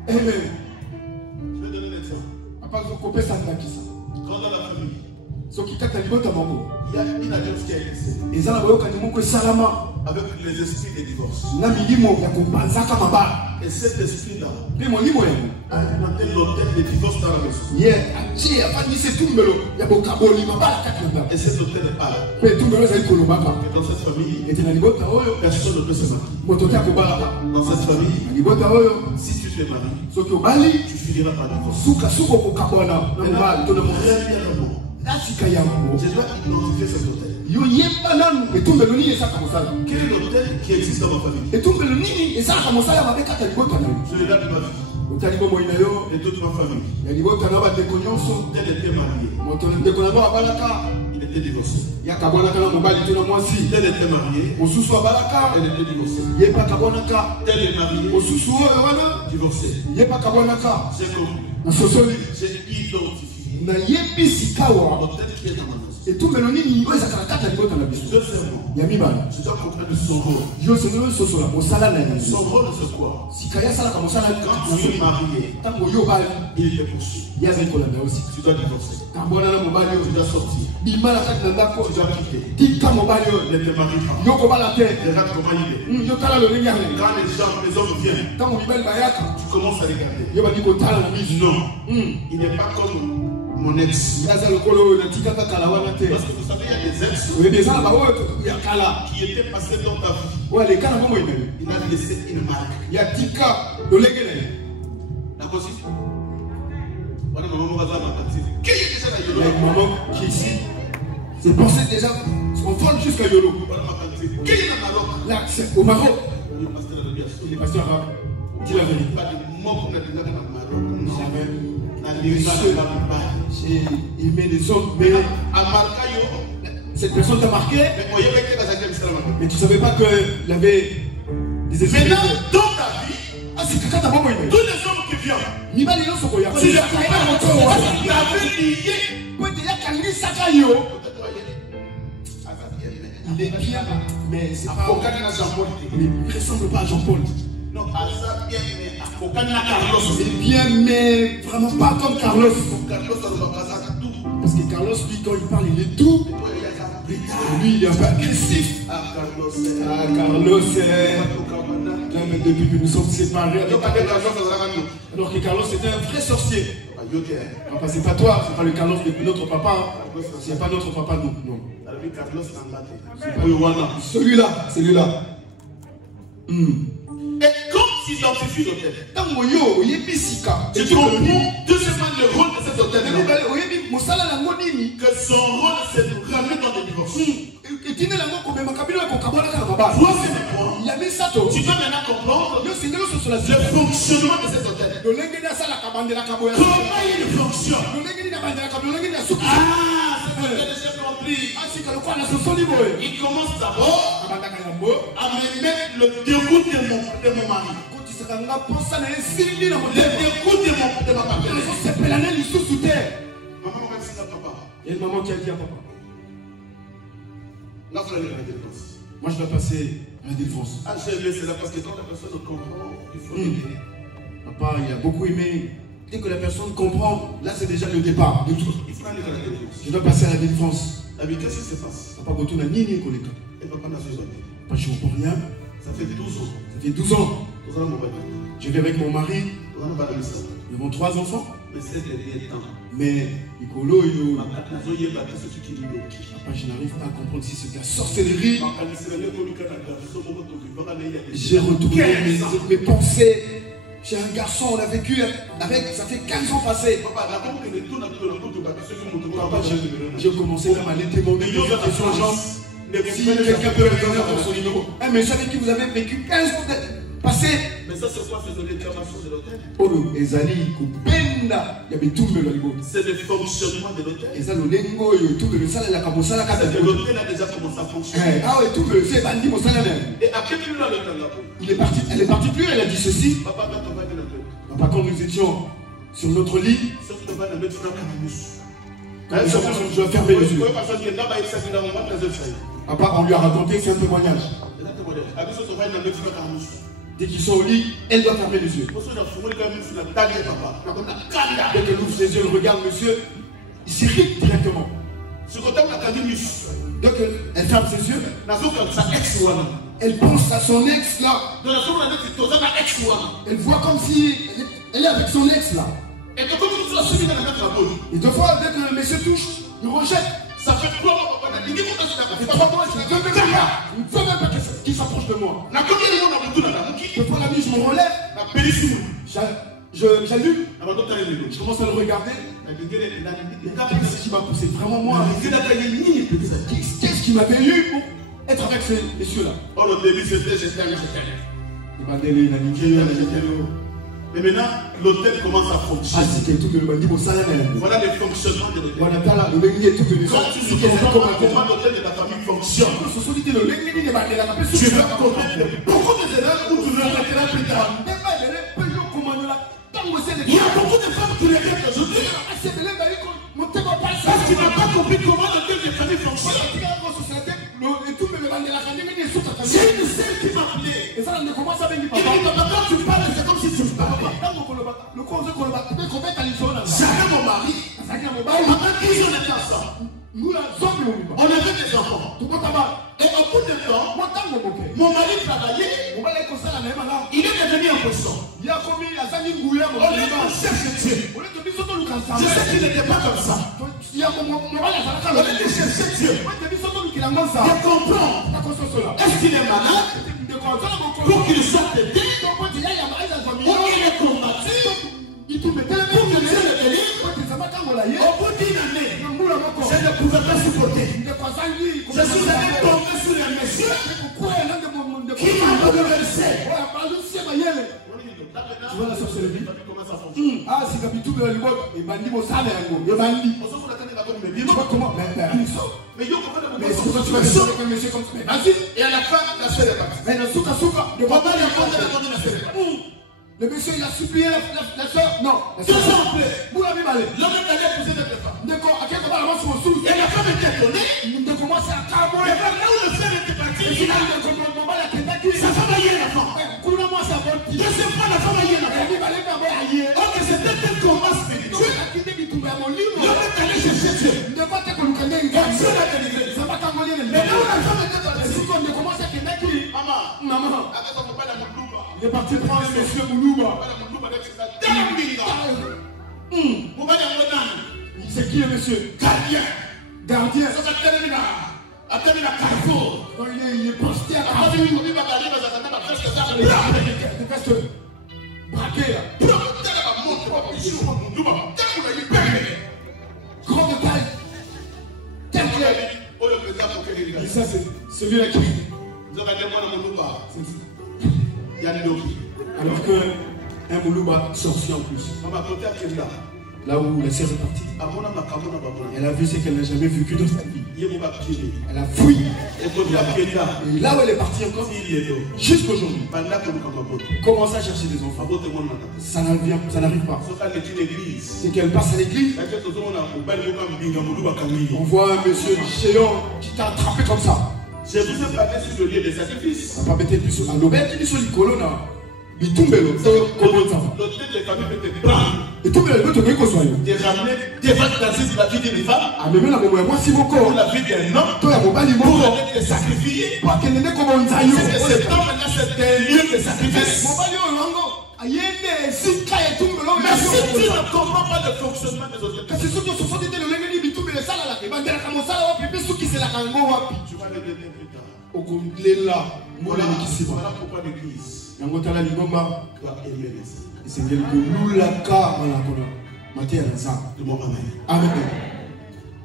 Amen. Je vais donner un exemple. Quand dans la famille, il y a une alliance qui a été scellée avec les esprits des divorces. Et cet esprit-là a alimenté l'autel des divorces dans la maison. Et cet autel est pas là. Et dans cette famille, personne ne peut se marier. Dans cette famille, si tu te maries, tu finiras par divorce. Je dois identifier cet autel. Quel est l'autel qui existe dans ma famille? Je l'ai là de ma vie. Et toute ma famille. Elle était mariée. Il était divorcé. Elle était mariée. Elle était divorcée. Elle est mariée. Divorcée. J'ai compris. J'ai identifié l'autel qui est dans ma maison. Deuxièmement, je dois comprendre son rôle. Son rôle, c'est quoi? Quand tu es marié, il te poursuit. Tu dois divorcer. Tu dois sortir. Tu dois quitter. Ne te marie pas. Regarde comment il est. Quand les hommes viennent, tu commences à regarder. Non, il n'est pas comme mon ex. Parce que vous savez, il y a des ex qui étaient passés dans ta vie. Il a laissé une marque. D'accord, si? Voilà, maman, qui est ici? Ses pensées déjà sont folles jusqu'à Yolo. Qui est au Maroc? Il est pasteur arabe. Dis la vérité. J'ai aimé les hommes, mais cette personne t'a marqué. Mais tu ne savais pas qu'il avait des effets. Maintenant, dans ta vie, tous les hommes qui viennent, si je il est bien, mais c'est pas il ne ressemble pas à Jean-Paul. Non, il est bien, mais vraiment pas comme Carlos. Parce que Carlos, lui, quand il parle, il est doux. Lui, il est un peu agressif. Carlos, même depuis que nous sommes séparés. Alors que Carlos était un vrai sorcier. Papa, c'est pas toi, c'est pas le Carlos de notre papa. C'est pas notre papa, non. Celui-là. Et comme s'identifie l'hôtel, je comprends deuxièmement le rôle de cet hôtel, que son rôle c'est de ramener dans des divorces. Troisièmement, tu dois maintenant comprendre le fonctionnement de cet hôtel. Comment il fonctionne? Ah, j'ai compris. Il commence d'abord à me mettre le dégoût de mon mari. Le dégoût de ma partenaire. Il y a une maman qui a dit à papa, moi je dois passer à la délivrance. Ah, j'ai aimé cela parce que quand la personne comprend, il faut l'aider. Papa, il a beaucoup aimé. Dès que la personne comprend, là c'est déjà le départ de tout. Il faut aller à la délivrance. Je dois passer à la délivrance. Mais qu'est-ce qui se passe? Papa, quand on a ni collègue. Et papa n'a pas Pas je comprends rien. Ça fait 12 ans. Ça fait 12 ans. Je vis avec mon mari. Nous avons 3 enfants. Mais Nicolo, papa, je n'arrive pas à comprendre si c'est de la sorcellerie. J'ai retourné mes pensées. J'ai un garçon, on a vécu avec, ça fait 15 ans passés. Papa, j'ai commencé même à aller demander des questions aux gens. Si quelqu'un peut me donner son numéro. Mais savez que vous avez vécu 15 ans passés. Mais ça, c'est quoi ces réclamations de l'hôtel? C'est le fonctionnement de l'hôtel. C'est que l'hôtel a déjà commencé à fonctionner. Et à quel moment l'hôtel? Elle est partie plus, elle a dit ceci. Papa, quand nous étions sur notre lit, je dois fermer les yeux. Papa, on lui a raconté, c'est un témoignage. Dès qu'ils sont au lit, elle doit fermer les yeux. Dès qu'elle ouvre ses yeux, elle regarde monsieur, il s'irrite directement. Donc elle ferme ses yeux, elle pense à son ex là. Elle voit comme si elle est avec son ex là. Et deux fois, dès que le monsieur touche, il rejette. Ça fait 3 mois, papa. Ça fait 3 mois, je ne veux même pas qu'il s'approche de moi. Deux fois la nuit, je me relève. J'allume. Je commence à le regarder. Qu'est-ce qui m'a poussé? Vraiment moi. Qu'est-ce qui m'avait eu pour être avec ces messieurs-là? Oh, le début c'était j'étais. Mais maintenant, l'hôtel commence à fonctionner. Voilà le fonctionnement de l'hôtel. Quand tu sais comment l'hôtel de la famille fonctionne, tu vas commettre beaucoup de erreurs où tu ne regretteras plus tard. Il y a beaucoup de femmes qui regrettent aujourd'hui parce qu'ils n'ont pas compris comment l'hôtel de la famille fonctionne. J'ai une sœur qui m'a appelé. Il m'a dit, papa, quand tu parles, c'est comme si tu me parlais. J'avais mon mari. Pendant 10 ans, on était ensemble. On avait des enfants. Et au bout de temps, mon mari travaillait. Il est devenu un poisson. On est un chef de Dieu. Je sais qu'il n'était pas comme ça. On était chef de Dieu. Je comprends. Est-ce qu'il est malade? Pour qu'il soit aidé. Pour qu'il est combattu. Pour que Dieu le délivre. Au bout d'une année, je ne pouvais pas supporter. Je suis allé tomber sur les messieurs qui m'ont bouleversé. Tu vois la sorcellerie? Ah, c'est comme tout le monde. Et bandi mon salaire. Tu vois comment? Mais est-ce que tu vas dire avec un monsieur comme ça? Vas-y. Et à la fin, la sœur est partie. Mais le souka. Le monsieur, il a supplié la soeur. Non. 2 ans après, vous l'avez malé. l'homme est allé épouser notre femme. D'accord, à quel moment la main sur le sous? Et la femme était étonnée. De commencer à camoyer. Et là où le frère était parti, Et finalement, sa femme a eu un enfant. Deuxième fois, la femme a eu un enfant. Oh, mais c'était tel combat spirituel. L'homme est allé chercher Dieu. Et Dieu l'a délivré. Mais là où la femme était partie, maman, avec son papa, il est parti prendre le monsieur Moulouba. C'est qui le monsieur? Gardien. Gardien. Il est posté à Carrefour. Il est braqué là. Grande taille. Tel qu'il est. Et ça, c'est celui-là qui. Alors qu'un Moulouba sorcier en plus. Là où la sœur est partie, elle a vu ce qu'elle n'a jamais vécu dans sa vie. Elle a fui. Et là où elle est partie encore, jusqu'aujourd'hui, elle commence à chercher des enfants. Ça n'arrive pas. C'est qu'elle passe à l'église. On voit un monsieur géant qui t'a attrapé comme ça. Je vous ai parlé sur le lieu des sacrifices. Ça va peut-être plus sur l'obède, qui est sur le colonne. Bitumbelo, comment ça va? L'hôtel des familles peut te prendre. Et tout le monde peut te soigner. Te ramener devant la vie d'une femme. Ah, mais la moi si beaucoup. Pour la vie d'un homme. Toi, il y a pour te sacrifier. Pas qu'elle n'est comme un zaïo. Cet homme-là, c'est un lieu de sacrifice. Mais si tu ne comprends pas le fonctionnement des autres, parce que ceux qui sont dit le bitumbe le sala là, et ben derrière comme ça là, puis ceux qui c'est la kango wapi. tu vas le donner plus tard. Au complet là, voilà pourquoi l'église. Yangotala ligomba doit aimer les saints. C'est ngeli kululaka malakona. Matia na ça. Dis-moi amen. Amen.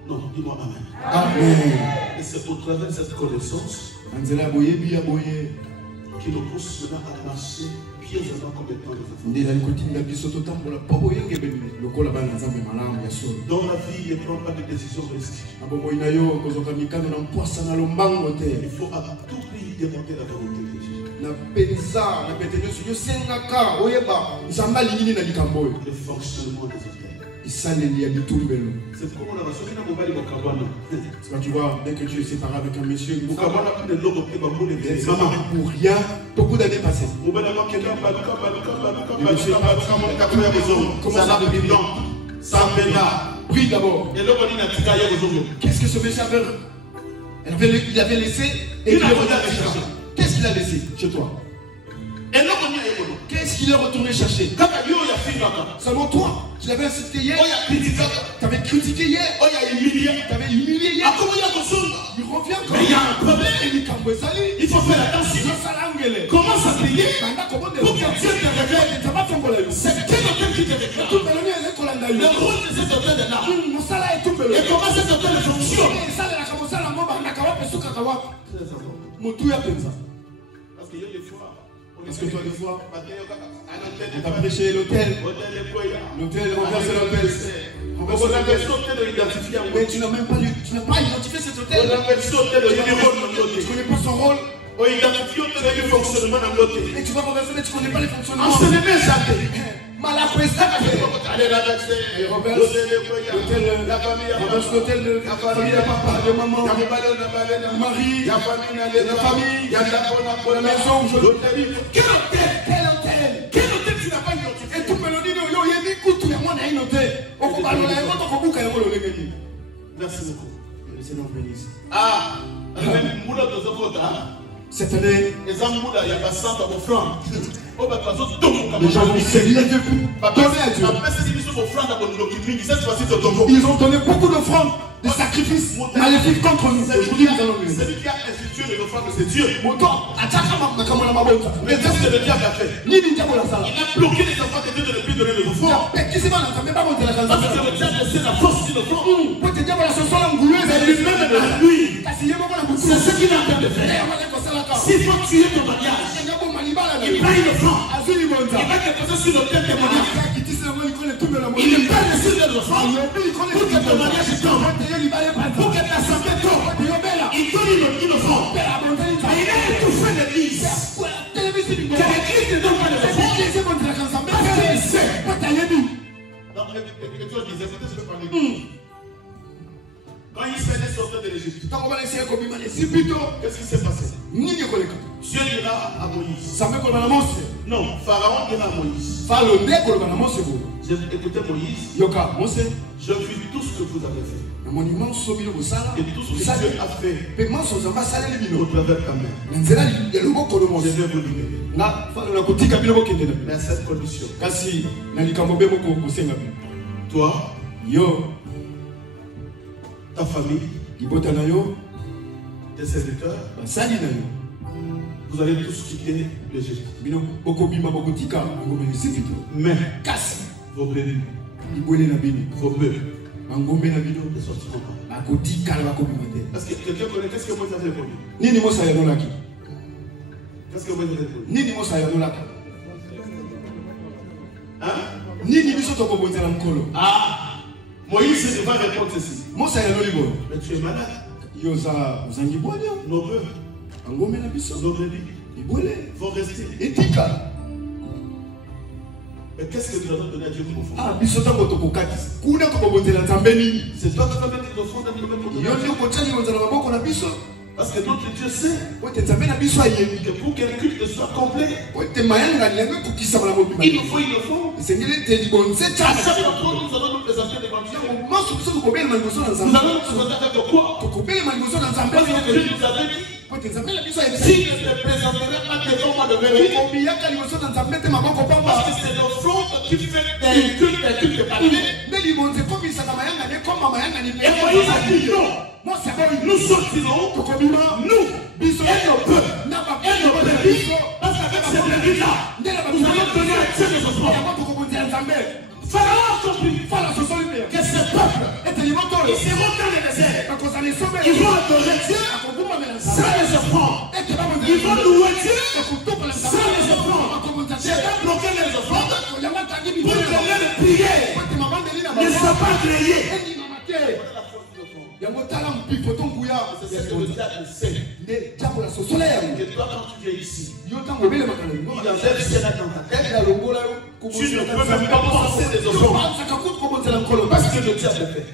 Non, dis-moi amen. Amen. Et c'est au travers de cette connaissance Anzela boye biya boye qui nous pousse maintenant à marcher pieusement comme étant des enfants. Ndela likotinda biso totambola pobo yenge bebele lokola bana nzambe malamu ya solo. Dans la vie, ne prends pas de décisions risquées. Abomo inayo kozoka mikano na mpwasa na lombango te. Il faut à tout prix demander la volonté de Dieu. Na penza na petene yo sengaka oyeba nzamba lingini na likambo. Le fonctionnement des hôtels. Isaleli ya bitumbelo. C'est comme on a reçu na mobali mokabana. C'est quand tu vois, dès que tu es séparé avec un monsieur, mokabana plus de logo te bambo les maman pour rien, beaucoup d'années passées. Mobali makenda balka ça n'a plus non. Ça pena. Prie d'abord. Et l'homme dit na tika ya aujourd'hui. Qu'est-ce que ce monsieur avait il avait laissé et il est retourné chercher. Qu'est-ce qu'il a laissé chez toi? Qu'est-ce qu'il est retourné chercher? Seulement toi, tu l'avais incité hier, tu avais critiqué hier, tu avais humilié hier. Il revient quand même. Mais il y a un problème. Il faut faire attention. Comment ça payer pour que Dieu te révèle? C'est quel hôtel qui te révèle? Le rôle de cet hôtel est là. Et comment cet hôtel fonctionne? Parce que toi, des fois, on t'a prêché l'hôtel. L'hôtel, renverser l'hôtel. Mais tu n'as même pas identifié cet hôtel. Tu ne connais pas son rôle. Et tu vas renverser, mais tu ne connais pas les fonctionnements. La famille, l'hôtel de la famille, de papa, de maman, de mari, la famille, la maison où je l'hôtel. Quel hôtel tu n'as pas identifié? Et tout me le dit, il y a des coups, tout le monde a une hôtel. Merci beaucoup. Le Seigneur bénisse. Ah, cette année, les gens vont s'élever pour donner à Dieu. Ils ont donné beaucoup d'offrandes, de sacrifices maléfiques contre nous. Aujourd'hui, nous allons le celui qui a institué les offrandes, c'est Dieu. Mais Il a bloqué les enfants de Dieu de ne plus donner les offrandes. Parce que le diable c'est la force de l'offrande. C'est lui-même de lui. C'est ce qu'il a en train de faire. S'il faut tuer ton mariage, il paye l'offrande. Il va te poser sur l'autel témoignage. Il ne paye le sur l'offrande pour que ton mariage tombe. Pour que ta santé tombe. Il donne une offrande. Mais il a étouffé l'église. Car l'église ne donne pas de l'offrande. Parce qu'il sait. Donc, l'écriture disait, écoutez, je vais parler. Quand Israël sortait de l'Égypte, qu'est-ce qui s'est passé? Dieu dira à Moïse. Non, Pharaon dira à Moïse. Écoutez Moïse. Je vis tout ce que vous avez fait. Et tout ce que Dieu a fait au travers ta main. Je vais vous libérer. Mais à cette condition. Toi, yo, ta famille, tes serviteurs, vous allez tous quitter l'Égypte. Mais casse vos brebis, vos bœufs, ne sortiront pas. Parce que quelqu'un connaît qu'est-ce que Moïse a répondu? Qu'est-ce que Moïse a répondu? Hein? Ah, Moïse va répondre ceci. Mais tu es malade. Nos bœufs, nos brebis vont rester. Mais qu'est-ce que nous allons donner à Dieu pour offrande? C'est toi qui vas mettre une offrande dans nos mains. Parce que notre Dieu sait que pour qu'un culte soit complet, il nous faut une offrande. À chaque fois nous allons nous présenter devant Dieu. Nous allons nous présenter avec quoi? Parce que Dieu nous avait dit, si je ne te présenterai pas devant moi de vérité, parce que c'est l'offrande qui fait des cultes parfaits. Et Moïse a dit non. Nous sortirons, nous, et nos peuples, parce qu'avec ces brebis-là, nous allons donner à Dieu des offrandes. Pharaon a compris que ces peuples, ils seront dans le désert. Ils vont adorer Dieu sans les offrandes. Ils vont louer Dieu sans les offrandes. J'ai bloqué les offrandes pour donner les prières. Ne soient pas grillés. C'est le diable sait que toi quand tu viens ici, il enlève cela dans ta tête. Tu ne peux même pas penser des offrandes parce que le diable le fait.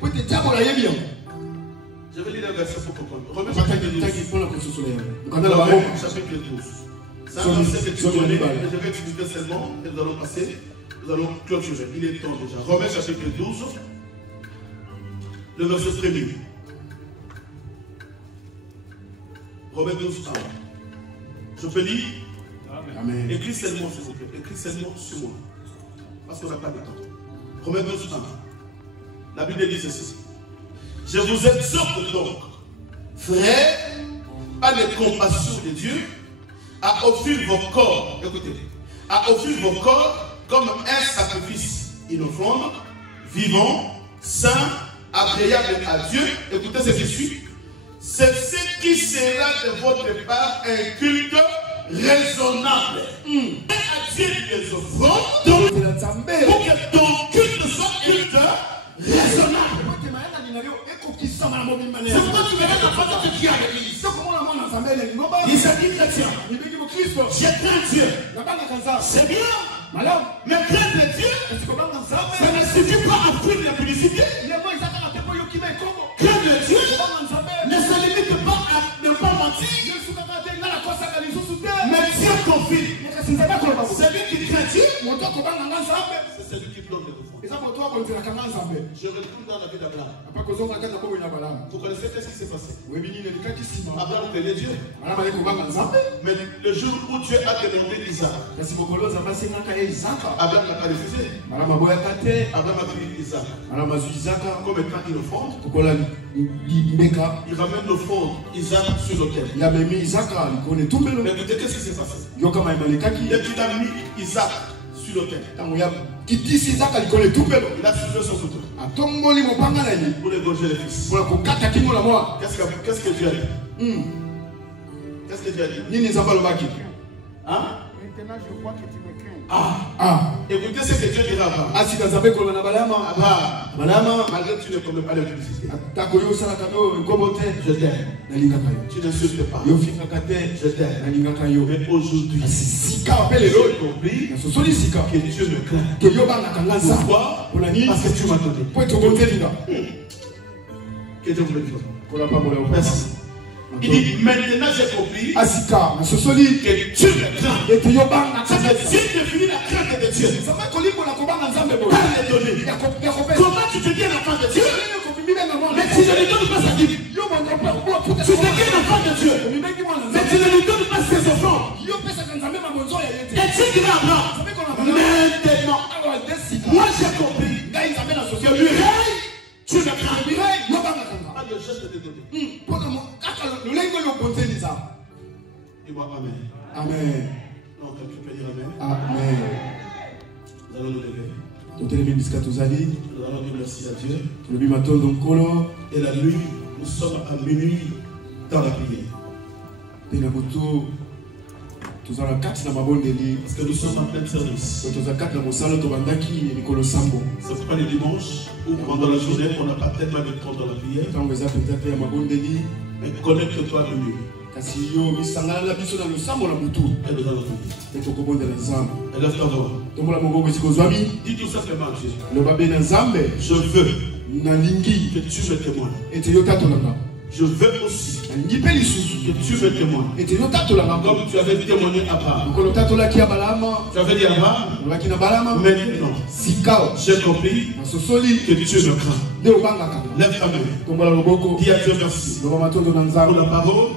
Je vais lire un verset pour comprendre. Romains chapitre 12. Chapitre 12. Ça, c'est que tu connais, mais je vais expliquer seulement et nous allons passer, nous allons clôturer. Il est temps déjà. Romains chapitre 12, le verset 1er. Romains 12, 1. Je peux lire. Amen. Écris seulement, s'il vous plaît. Écris seulement sur moi. Parce qu'on n'a pas de temps. Romains 12, 1. La Bible dit ceci. Je vous exhorte donc, frères, par les compassions de Dieu, à offrir vos corps, écoutez, à offrir vos corps comme un sacrifice innocent, vivant, saint, agréable à Dieu. Écoutez ce qui suit. C'est ce qui sera de votre part un culte raisonnable. À Dieu des offrandes, pour que ton culte soit culte raisonnable. C'est pourquoi tu verras la façon que tu as l'église. Il s'est dit chrétien. J'ai craint Dieu. C'est bien. Mais craindre Dieu, ça ne suffit pas à fuir la publicité. Craindre Dieu ne se limite pas à ne pas mentir. Mais Dieu confie. Celui qui craint Dieu, c'est celui qui donne les offrandes. Je retourne dans la vie d'Abraham. Vous connaissez qu'est-ce qui s'est passé? Abraham craignait Dieu. Mais le jour où Dieu a demandé Isaac, Abraham n'a pas refusé. Abraham a pris Isaac comme étant une offrande. Il ramène l'offrande Isaac sur l'autel. Mais écoutez, qu'est-ce qui s'est passé? Dès qu'il a mis Isaac sur l'autel, il a soulevé son couteau pour égorger les fils. Qu'est-ce que Dieu a dit? Qu'est-ce que Dieu a dit? Hein? Maintenant, je vois que tu me crains. Écoutez ce que Dieu dira avant. Malgré que tu ne connais pas la publicité. Je t'aime. Tu n'insultes pas. Je t'aime. Mais aujourd'hui, j'ai compris que Dieu me craint. Pourquoi? Parce que tu m'as donné. Que Dieu vous le dise. Merci. Il dit, maintenant j'ai compris que Dieu me craint. Ça veut dire définir la crainte de Dieu. Par les données. Comment tu deviens l'enfant de Dieu? Mais tu ne lui donnes pas sa vie. Tu deviens l'enfant de Dieu. Mais tu ne lui donnes pas ses enfants. Et Dieu dit à Abraham, maintenant, moi j'ai compris que Amen. Amen. Non, quelqu'un peut dire Amen. Amen. Nous allons nous lever. Nous allons dire merci à Dieu. Et la nuit, nous sommes à minuit dans la prière. Parce que nous sommes en plein service. Ce n'est pas les dimanches ou pendant la journée on n'a pas tellement de temps dans la prière. Mais connecte-toi à minuit. Et dis tout simplement à Dieu. Je veux que tu me témoignes. Je veux aussi que tu me témoignes. Comme tu avais témoigné à Abraham. Tu avais dit à Abraham. Maintenant, j'ai compris que tu me crains. Lève ta main. Dis à Dieu merci pour la parole.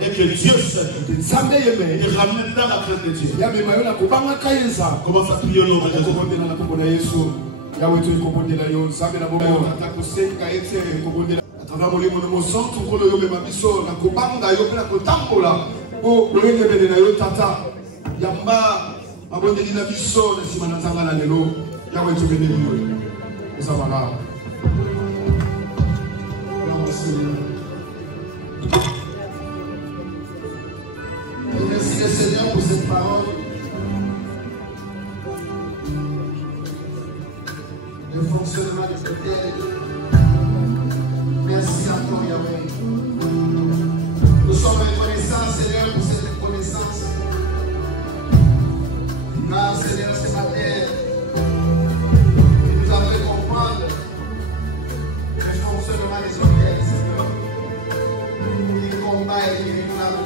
Et que Dieu seul te ramène dans la crainte de Dieu. Commence à prier au nom de Jésus. Travers molimo na mosantu kolo yo mema biso na kobanga yo na kotambola o loyenge bene na yo tata yamba abondeli na biso na sima na nzanga na lelo yawe to bene bino osabala. Merci le Seigneur pour cette parole. Le fonctionnement de cette terre. Merci à toi, Yahweh. Nous sommes reconnaissants, Seigneur, pour cette reconnaissance. Car, Seigneur, ce matin, tu nous as fait comprendre le fonctionnement des hôtels, Seigneur. Les combats et les victoires.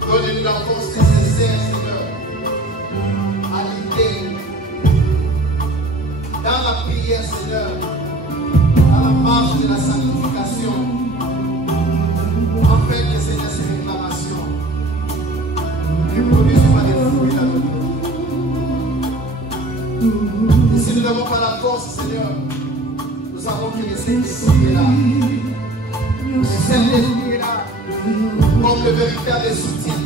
Donne-nous la force nécessaire, Seigneur, à lutter dans la prière, Seigneur. La marche de la sanctification, en fait que Seigneur ces réclamations ne produisent pas des fruits dans nos vies. Et si nous n'avons pas la force, Seigneur, nous savons que le Saint-Esprit est là. Le Saint-Esprit est là comme le véritable soutien.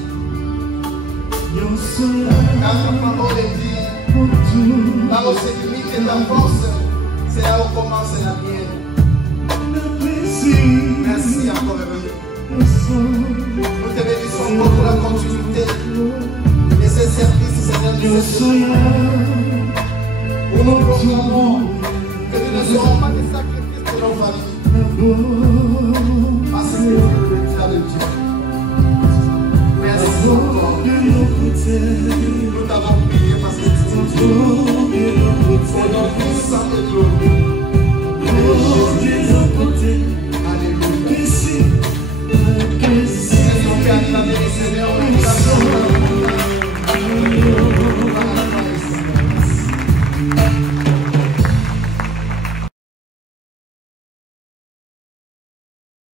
Car ta parole est dit, là où se limite ta force, c'est là où commence la mienne. Merci encore, nous te bénissons encore pour la continuité de ce service, Seigneur, de ce Pour nous proclamons que nous ne serons pas des sacrifices pour nos familles.